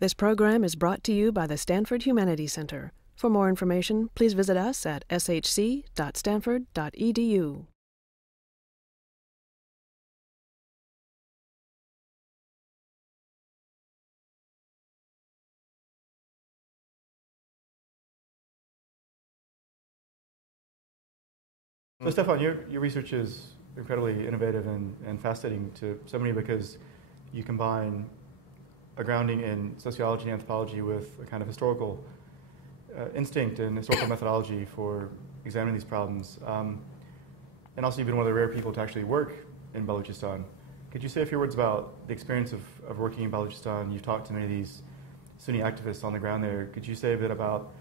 This program is brought to you by the Stanford Humanities Center. For more information, please visit us at shc.stanford.edu. So Stefan, your research is incredibly innovative and fascinating to so many because you combine a grounding in sociology and anthropology with a kind of historical instinct and historical methodology for examining these problems. And also you've been one of the rare people to actually work in Balochistan. Could you say a few words about the experience of working in Balochistan? You've talked to many of these Sunni activists on the ground there. Could you say a bit about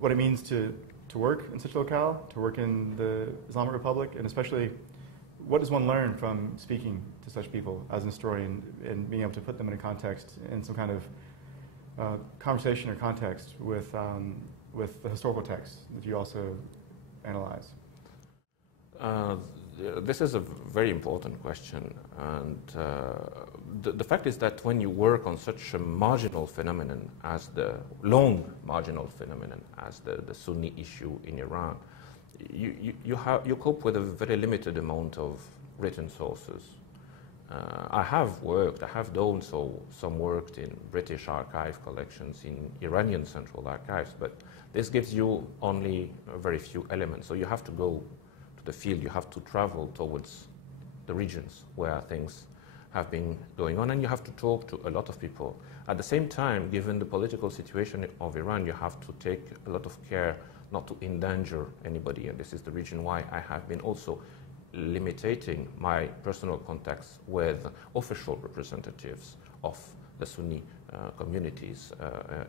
what it means to work in such a locale, to work in the Islamic Republic, and especially what does one learn from speaking to such people as an historian and being able to put them in a context, in some kind of conversation or context with the historical texts that you also analyze? This is a very important question, and the fact is that when you work on such a marginal phenomenon as the long marginal phenomenon as the Sunni issue in Iran, you cope with a very limited amount of written sources. I have done some work in British archive collections, in Iranian central archives, but this gives you only a very few elements. So you have to go to the field, you have to travel towards the regions where things have been going on, and you have to talk to a lot of people. At the same time, given the political situation of Iran, you have to take a lot of care not to endanger anybody, and this is the reason why I have been also limiting my personal contacts with official representatives of the Sunni communities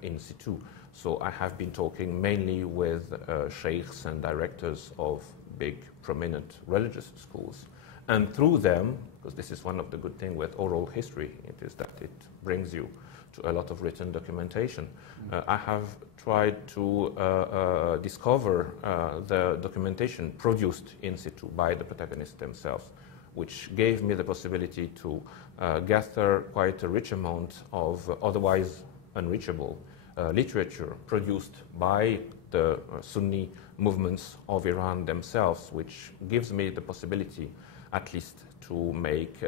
in situ. So I have been talking mainly with sheikhs and directors of big prominent religious schools, and through them, because this is one of the good things with oral history, it is that it brings you to a lot of written documentation. I have tried to discover the documentation produced in situ by the protagonists themselves, which gave me the possibility to gather quite a rich amount of otherwise unreachable literature produced by the Sunni movements of Iran themselves, which gives me the possibility at least to make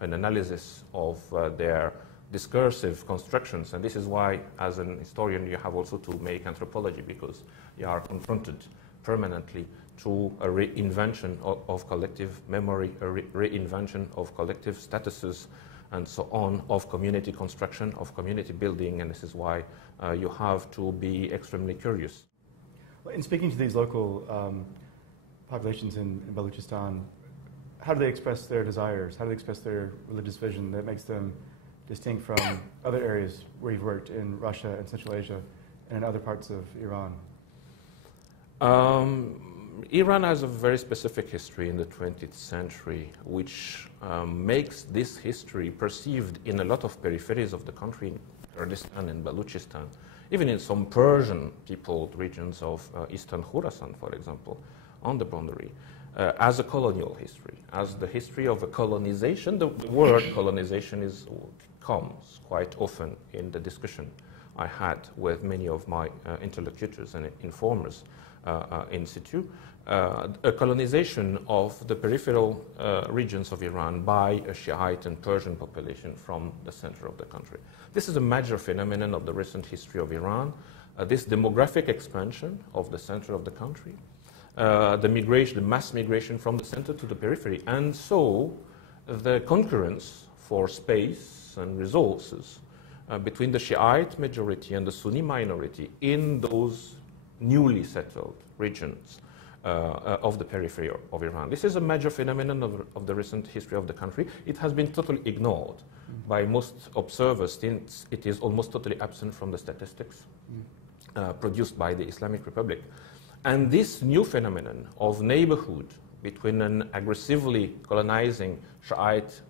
an analysis of their discursive constructions. And this is why, as an historian, you have also to make anthropology, because you are confronted permanently to a reinvention of collective memory, a reinvention of collective statuses, and so on, of community construction, of community building, and this is why you have to be extremely curious. In speaking to these local populations in Balochistan, how do they express their desires? How do they express their religious vision that makes them distinct from other areas where you've worked in Russia and Central Asia and in other parts of Iran? Iran has a very specific history in the 20th century, which makes this history perceived in a lot of peripheries of the country, in Kurdistan and Balochistan, even in some Persian-peopled regions of eastern Khorasan, for example, on the boundary, as a colonial history, as the history of a colonization. The word colonization comes quite often in the discussion I had with many of my interlocutors and informers in situ, a colonization of the peripheral regions of Iran by a Shiite and Persian population from the center of the country. This is a major phenomenon of the recent history of Iran, this demographic expansion of the center of the country, the mass migration from the center to the periphery, and so the concurrence for space and resources between the Shiite majority and the Sunni minority in those newly settled regions of the periphery of Iran. This is a major phenomenon of the recent history of the country. It has been totally ignored by most observers, since it is almost totally absent from the statistics produced by the Islamic Republic. And this new phenomenon of neighborhood between an aggressively colonizing Shiite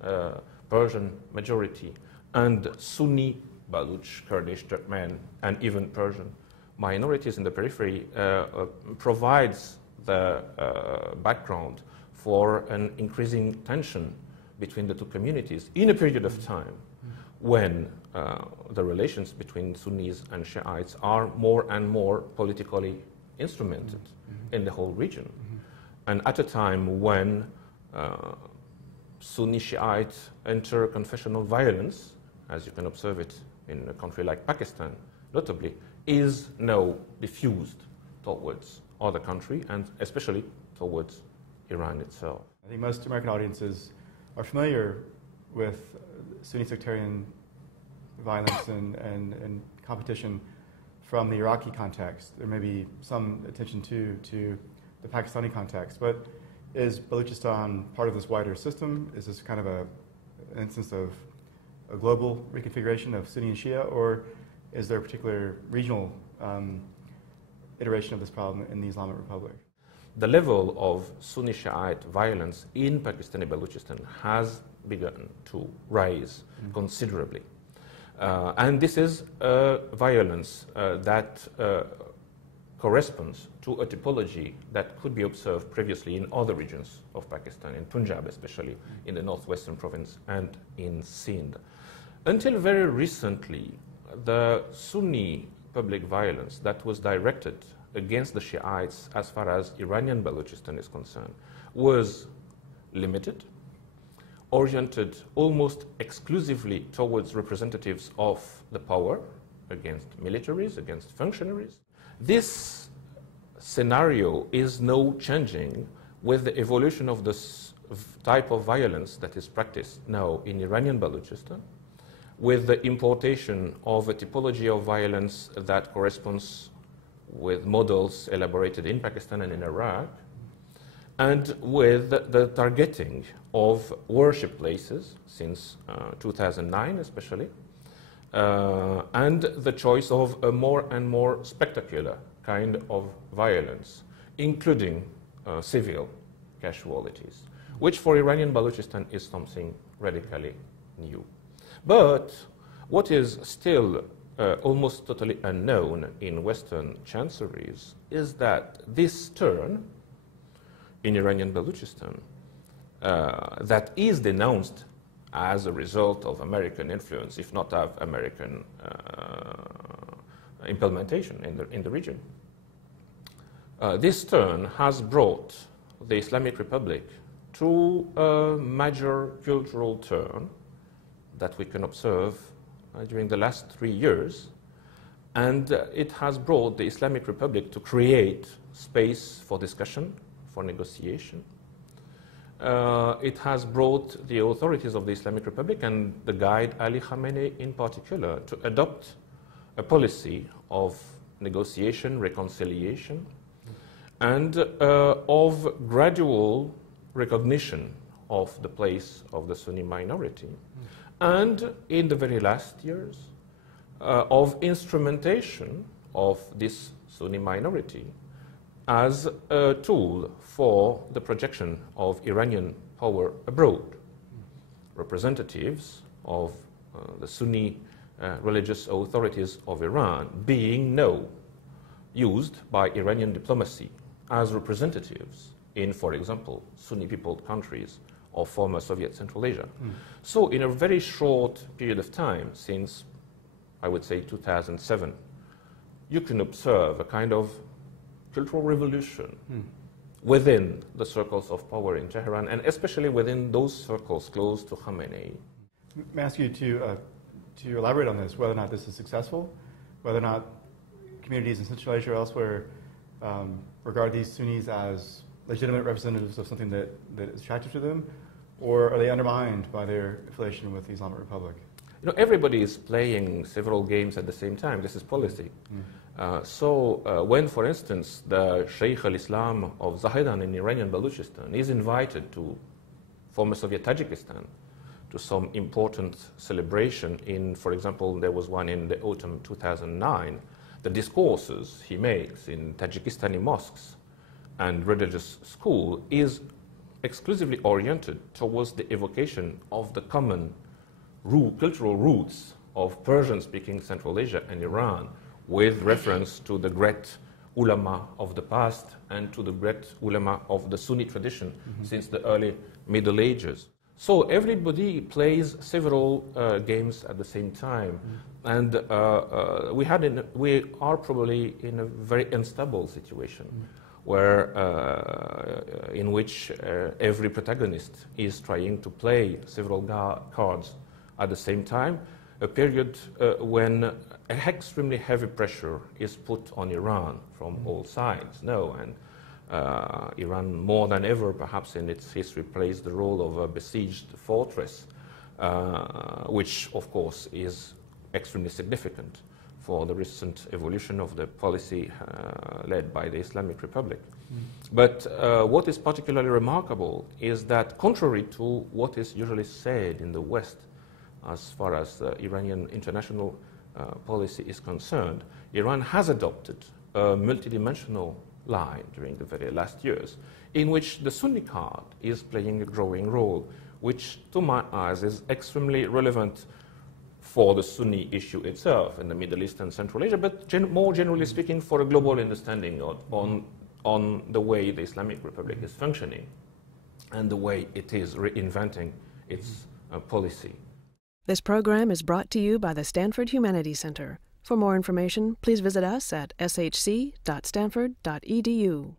Persian majority and Sunni, Baluch, Kurdish, Turkmen, and even Persian minorities in the periphery provides the background for an increasing tension between the two communities in a period of time when the relations between Sunnis and Shiites are more and more politically instrumented in the whole region. And at a time when Sunni Shiite inter-confessional violence, as you can observe it in a country like Pakistan, notably, is now diffused towards other countries and especially towards Iran itself. I think most American audiences are familiar with Sunni sectarian violence and competition from the Iraqi context. There may be some attention to the Pakistani context, but is Balochistan part of this wider system? Is this kind of an instance of a global reconfiguration of Sunni and Shia, or is there a particular regional iteration of this problem in the Islamic Republic? The level of Sunni Shiite violence in Pakistani Balochistan has begun to rise considerably. And this is a violence that corresponds to a typology that could be observed previously in other regions of Pakistan, in Punjab especially, in the northwestern province and in Sindh. Until very recently, the Sunni public violence that was directed against the Shiites as far as Iranian Balochistan is concerned was limited, oriented almost exclusively towards representatives of the power, against militaries, against functionaries. This scenario is now changing with the evolution of this type of violence that is practiced now in Iranian Balochistan, with the importation of a typology of violence that corresponds with models elaborated in Pakistan and in Iraq, and with the targeting of worship places since 2009 especially, and the choice of a more and more spectacular kind of violence, including civil casualties, which for Iranian Balochistan is something radically new. But what is still almost totally unknown in Western chancelleries is that this turn in Iranian Balochistan that is denounced as a result of American influence, if not of American implementation in the region. This turn has brought the Islamic Republic to a major cultural turn that we can observe during the last 3 years, and it has brought the Islamic Republic to create space for discussion, for negotiation. It has brought the authorities of the Islamic Republic and the guide Ali Khamenei in particular to adopt a policy of negotiation, reconciliation, and of gradual recognition of the place of the Sunni minority. And in the very last years, of instrumentation of this Sunni minority as a tool for the projection of Iranian power abroad. Representatives of the Sunni religious authorities of Iran being now used by Iranian diplomacy as representatives in, for example, Sunni-peopled countries of former Soviet Central Asia. So in a very short period of time, since I would say 2007, you can observe a kind of cultural revolution within the circles of power in Tehran, and especially within those circles close to Khamenei. May I ask you to elaborate on this, whether or not this is successful, whether or not communities in Central Asia or elsewhere regard these Sunnis as legitimate representatives of something that is attractive to them, or are they undermined by their affiliation with the Islamic Republic? You know, everybody is playing several games at the same time. This is policy. When, for instance, the Sheikh al-Islam of Zahedan in Iranian Balochistan is invited to former Soviet Tajikistan to some important celebration in, for example, there was one in the autumn 2009, the discourses he makes in Tajikistani mosques and religious school is exclusively oriented towards the evocation of the common cultural roots of Persian-speaking Central Asia and Iran, with reference to the great ulama of the past and to the great ulama of the Sunni tradition since the early Middle Ages. So everybody plays several games at the same time, and we are probably in a very unstable situation, where in which every protagonist is trying to play several cards at the same time. A period when extremely heavy pressure is put on Iran from all sides. And Iran, more than ever, perhaps in its history, plays the role of a besieged fortress, which, of course, is extremely significant for the recent evolution of the policy led by the Islamic Republic. But what is particularly remarkable is that, contrary to what is usually said in the West as far as Iranian international policy is concerned, Iran has adopted a multidimensional line during the very last years, in which the Sunni card is playing a growing role, which, to my eyes, is extremely relevant for the Sunni issue itself in the Middle East and Central Asia, but more generally speaking, for a global understanding on the way the Islamic Republic is functioning and the way it is reinventing its policy. This program is brought to you by the Stanford Humanities Center. For more information, please visit us at shc.stanford.edu.